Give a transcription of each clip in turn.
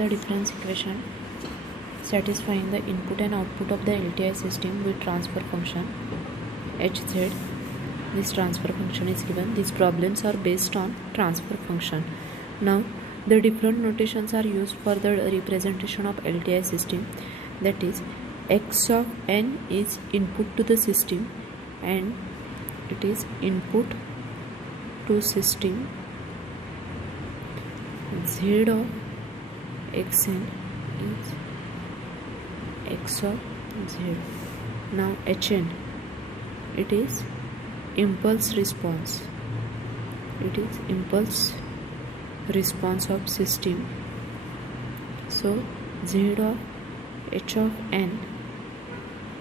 The difference equation satisfying the input and output of the LTI system with transfer function HZ. This transfer function is given. These problems are based on transfer function. Now the different notations are used for the representation of LTI system. That is, x of n is input to the system and it is input to system. Z of xn is x of z. Now hn, it is impulse response. It is impulse response of system. So z of h of n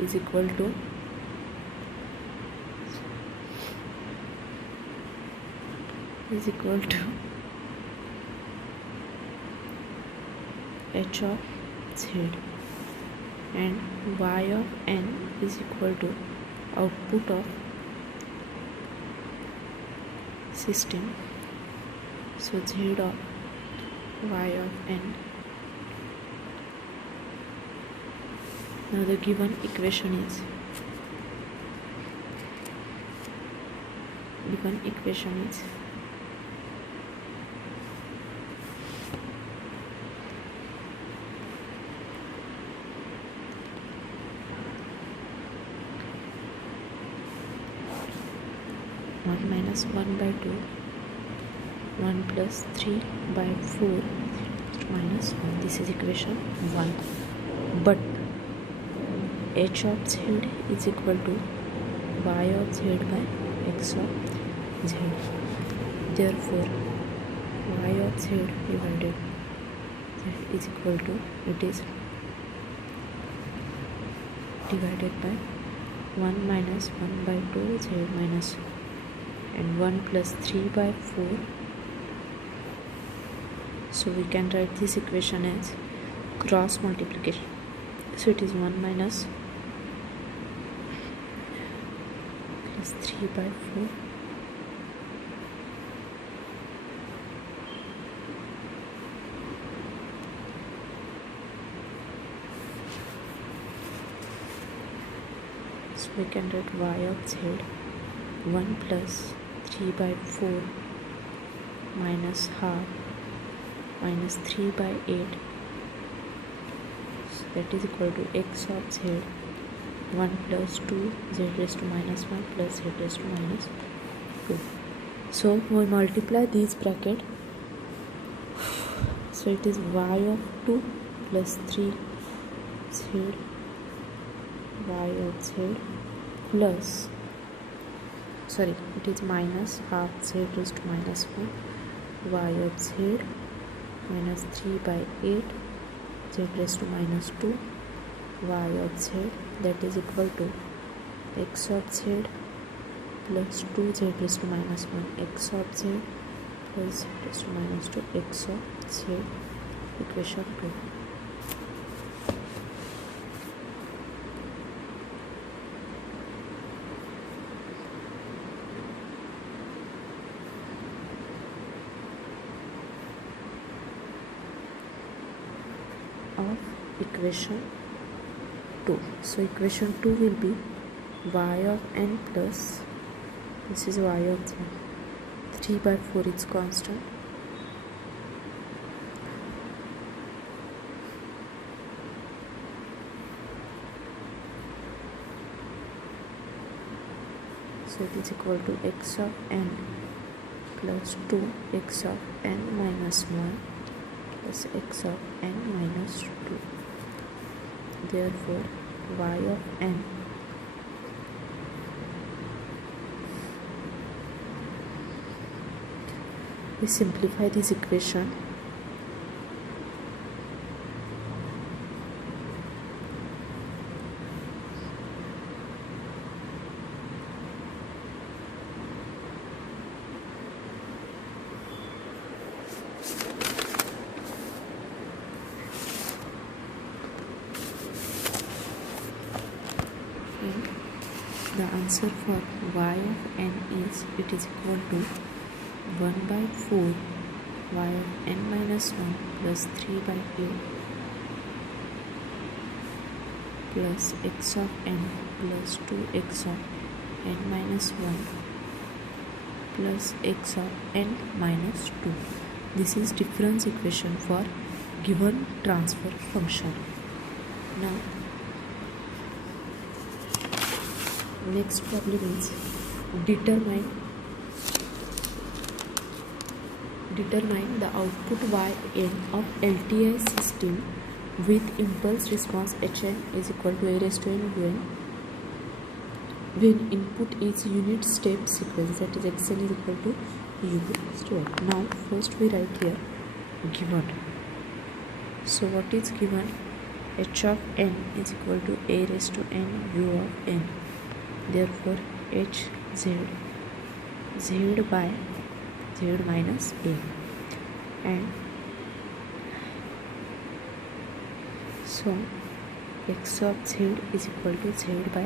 is equal to h of z, and y of n is equal to output of system. So z of y of n. Now the given equation is 1 minus 1 by 2, 1 plus 3 by 4 minus 1. This is equation 1. But h of z is equal to y of z by x of z. Therefore, y of z divided z is equal to, it is divided by 1 minus 1 by 2 z minus, and 1 plus 3 by 4. So we can write this equation as cross multiplication. So it is 1 minus plus 3 by 4 so we can write y of z 1 plus 3 by 4 minus half minus 3 by 8, so that is equal to x of z 1 plus 2 z raised to minus 1 plus z raised to minus 2. So we multiply these bracket, so it is y of 2 plus 3 z y of z plus, sorry, it is minus half z raised to minus 1 y of z minus 3 by 8 z raised to minus 2 y of z, that is equal to x of z plus 2 z raised to minus 1 x of z plus z raised to minus 2 x of z, equation 2. Of equation 2. So equation 2 will be y of n plus, this is y of z, 3 by 4 is constant, so it is equal to x of n plus 2 x of n minus 1 plus x of n minus 2. Therefore, y of n we simplify this equation. The answer for y of n is, it is equal to 1 by 4 y of n minus 1 plus 3 by a plus x of n plus 2x of n minus 1 plus x of n minus 2. This is difference equation for given transfer function. Now next problem is determine the output yn of LTI system with impulse response Hn is equal to a raised to n un when input is unit step sequence, that is xn is equal to u raised to n. Now first we write here given. So what is given? H of n is equal to a raised to n u of n. Therefore h z by z minus a, and so x of z is equal to z by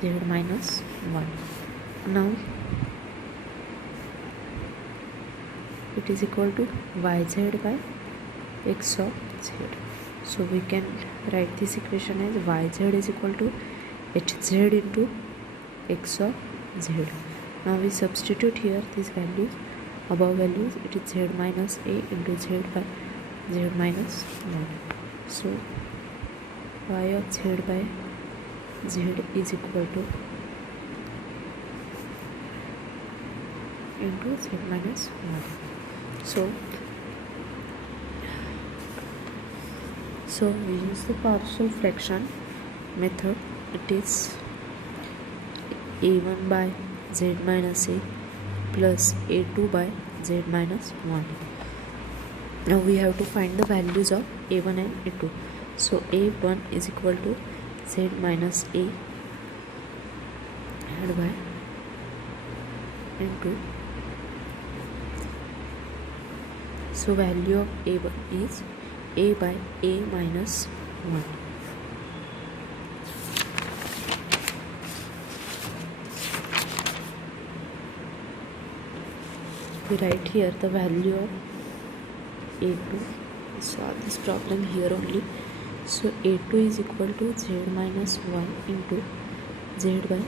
z minus 1. Now it is equal to yz by x of z. So we can write this equation as yz is equal to hz into x of z. Now we substitute here these values, above values, it is z minus a into z by z minus 1. So y of z by z is equal to into z minus 1. So we use the partial fraction method. It is a1 by z minus a plus a2 by z minus 1. Now we have to find the values of a1 and a2. So a1 is equal to z minus a and by n2. So value of a1 is a by a minus 1. We write here the value of a2. Solve this problem here only. So a2 is equal to z minus 1 into z by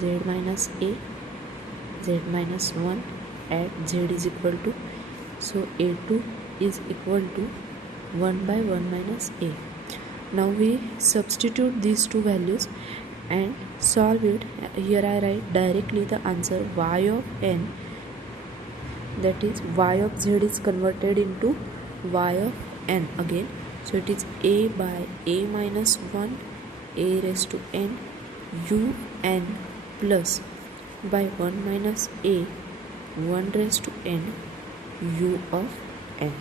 z minus a, z minus 1 at z is equal to, so a2 is equal to 1 by 1 minus a. Now we substitute these two values and solve it. Here I write directly the answer y of n, that is y of z is converted into y of n again. So it is a by a minus 1 a raised to n u n plus by 1 minus a 1 raised to n u of n.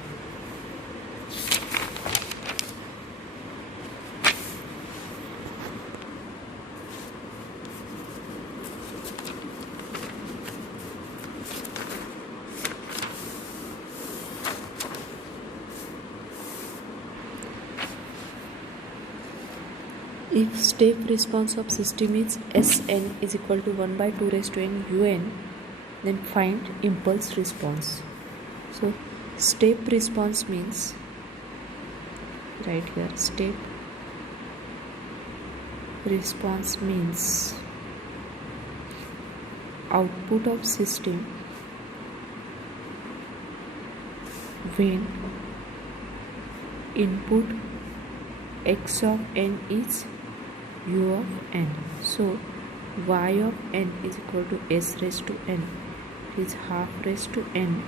If step response of system is Sn is equal to 1 by 2 raised to n un, then find impulse response. So step response means, right here, step response means output of system when input x of n is u of n. So y of n is equal to s raised to n, it is half raised to n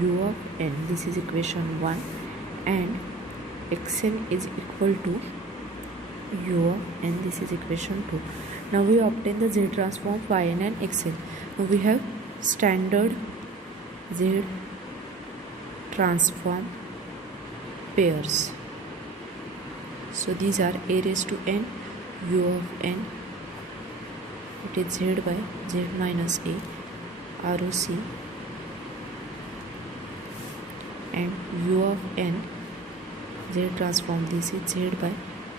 u of n. This is equation 1, and xn is equal to u of n. This is equation 2. Now we obtain the z transform of yn and xn. Now we have standard z transform pairs. So these are a raised to n u of n, it is z by z minus a ROC, and u of n z transform, this is z by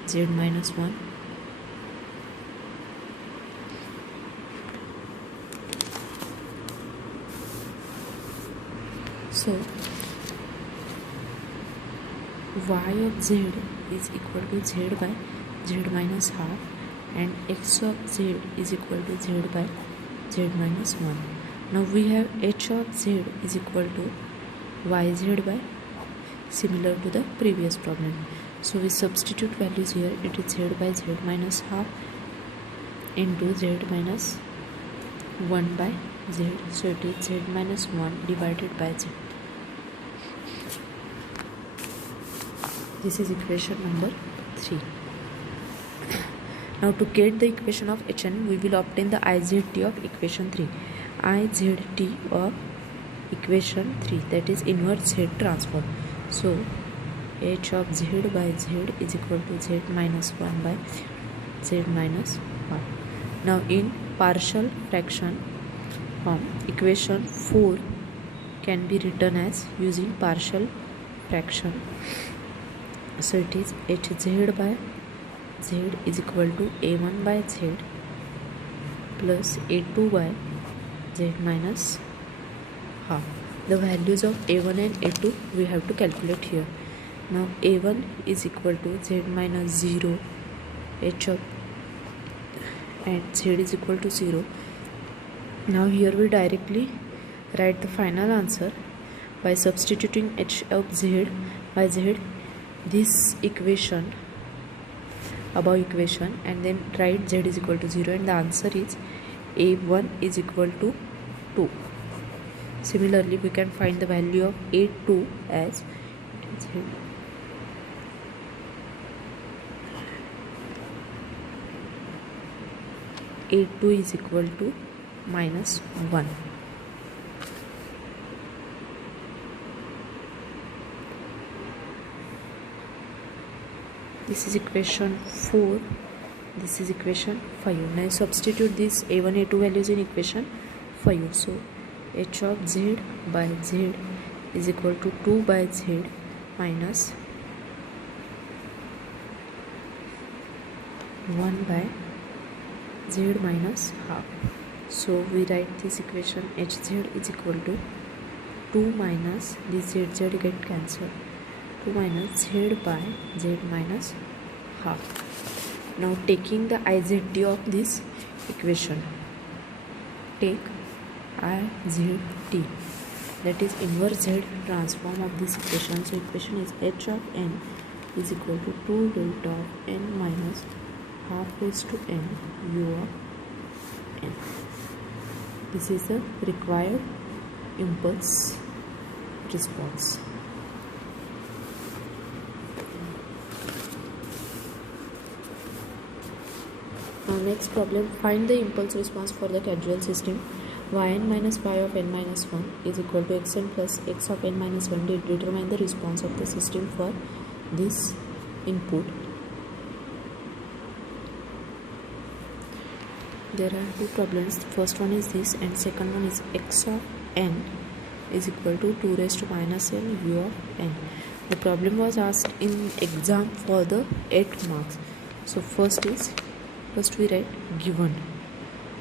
z minus 1. So y of z is equal to z by z minus half, and x of z is equal to z by z minus 1. Now we have h of z is equal to yz by, similar to the previous problem. So we substitute values here. It is z by z minus half into z minus 1 by z. So it is z minus 1 divided by z. This is equation number 3. Now to get the equation of Hn, we will obtain the IZT of equation 3. IZT of equation 3, that is inverse Z transform. So h of z by z is equal to z minus 1 by z minus 1. Now in partial fraction form, equation 4 can be written as using partial fraction. So it is hz by z is equal to a1 by z plus a2 by z minus half. The values of a1 and a2 we have to calculate here. Now a1 is equal to z minus 0 h of, and z is equal to 0. Now here we directly write the final answer by substituting h of z by z, this equation, above equation, and then write z is equal to 0, and the answer is a1 is equal to 2. Similarly, we can find the value of a2 as z. A2 is equal to minus 1. This is equation 4. This is equation 5. Now substitute these a1, a2 values in equation 5. So h of z by z is equal to 2 by z minus 1 by z minus half. So we write this equation hz is equal to 2 minus this z get cancelled, 2 minus z by z minus half. Now taking the IZT of this equation, take IZT, that is inverse Z transform of this equation. So equation is h of n is equal to 2 delta of n minus half raised to n u of n. This is the required impulse response. Now next problem, find the impulse response for the causal system. Yn minus y of n minus 1 is equal to xn plus x of n minus 1. Determine the response of the system for this input. There are two problems. The first one is this, and second one is x of n is equal to 2 raised to minus n u of n. The problem was asked in exam for the 8 marks. So first we write given.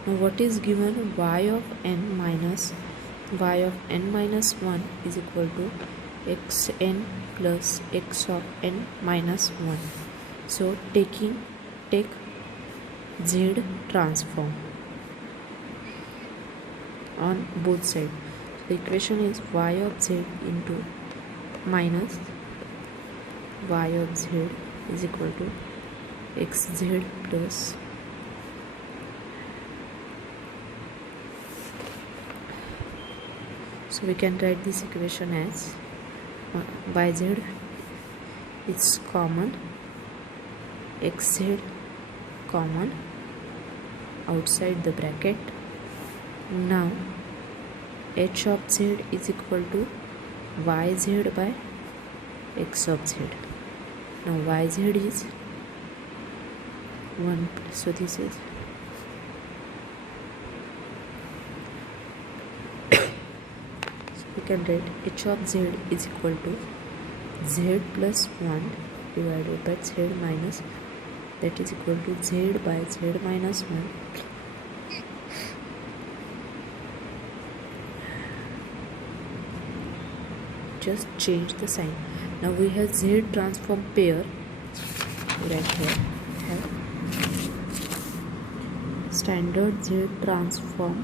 Now what is given? Y of n minus 1 is equal to xn plus x of n minus 1. So take z transform on both sides. The equation is y of z into minus y of z is equal to xz plus so we can write this equation as yz is common, xz common outside the bracket. Now h of z is equal to yz by x of z. Now yz is 1, so this is we can write h of z is equal to z plus 1 divided by z minus, that is equal to z by z minus 1 just change the sign. Now we have Z transform pair. Right here we have standard Z transform.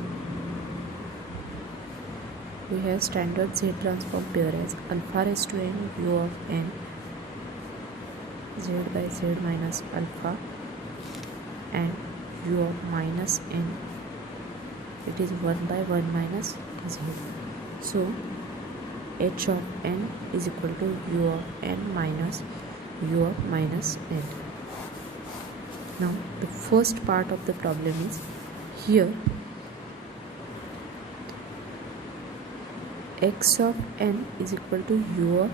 We have standard Z transform pair as alpha raised to n u of n z by z minus alpha and u of minus n. It is 1 by 1 minus z. So h of n is equal to u of n minus u of minus n. Now the first part of the problem is here x of n is equal to u of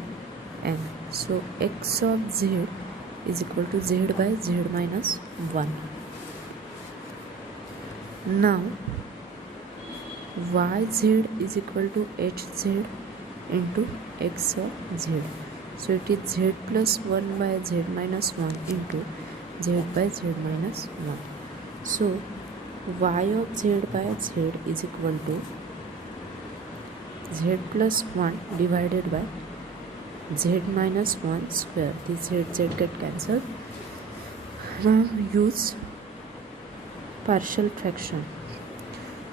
n. So x of z is equal to z by z minus 1. Now yz is equal to hz into x of z. So it is z plus 1 by z minus 1 into z by z minus 1. So y of z by z is equal to z plus 1 divided by z minus 1 square. This z get cancelled. Now use partial fraction.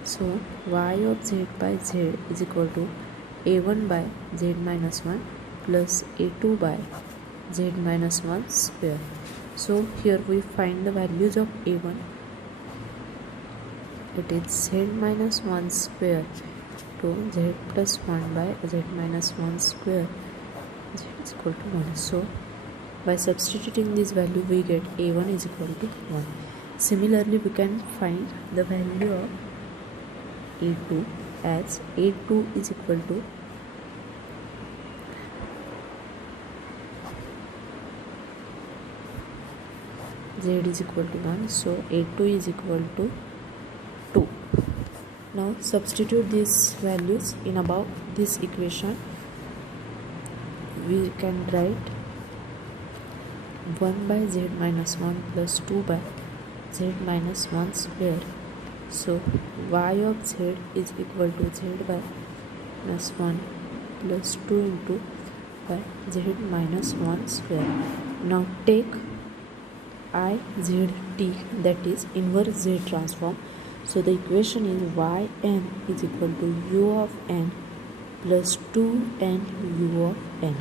So y of z by z is equal to a1 by z minus 1 plus a2 by z minus 1 square. So here we find the values of a1. It is z minus 1 square to z plus 1 by z minus 1 square is equal to 1. So by substituting this value we get a1 is equal to 1. Similarly we can find the value of a2 as a2 is equal to z is equal to 1. So a2 is equal to 2. Now substitute these values in above this equation. We can write 1 by z minus 1 plus 2 by z minus 1 square. So y of z is equal to z by minus 1 plus 2 into by z minus 1 square. Now take I z t, that is inverse z transform. So the equation is yn is equal to u of n plus 2n u of n.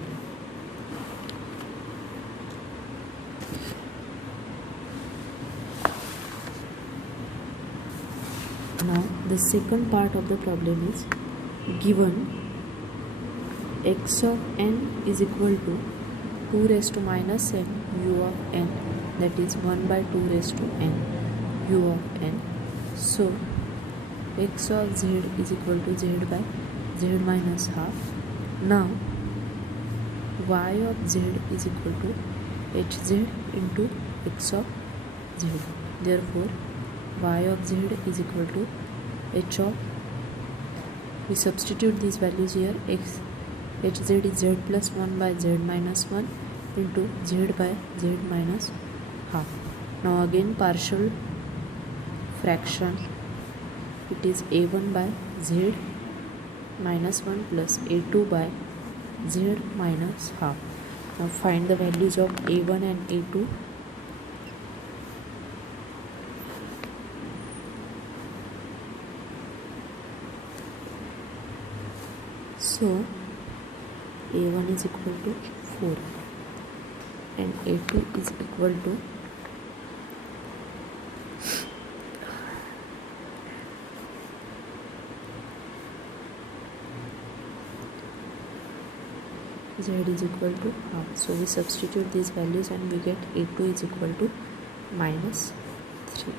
Now the second part of the problem is given x of n is equal to 2 raised to minus n u of n, that is 1 by 2 raised to n u of n. So x of z is equal to z by z minus half. Now y of z is equal to hz into x of z. Therefore y of z is equal to h of, we substitute these values here, x hz is z plus 1 by z minus 1 into z by z minus half. Now again partial fraction, it is a1 by z minus 1 plus a2 by z minus half. Now find the values of a1 and a2. So a1 is equal to 4 and a2 is equal to z is equal to half. So we substitute these values and we get a2 is equal to minus 3.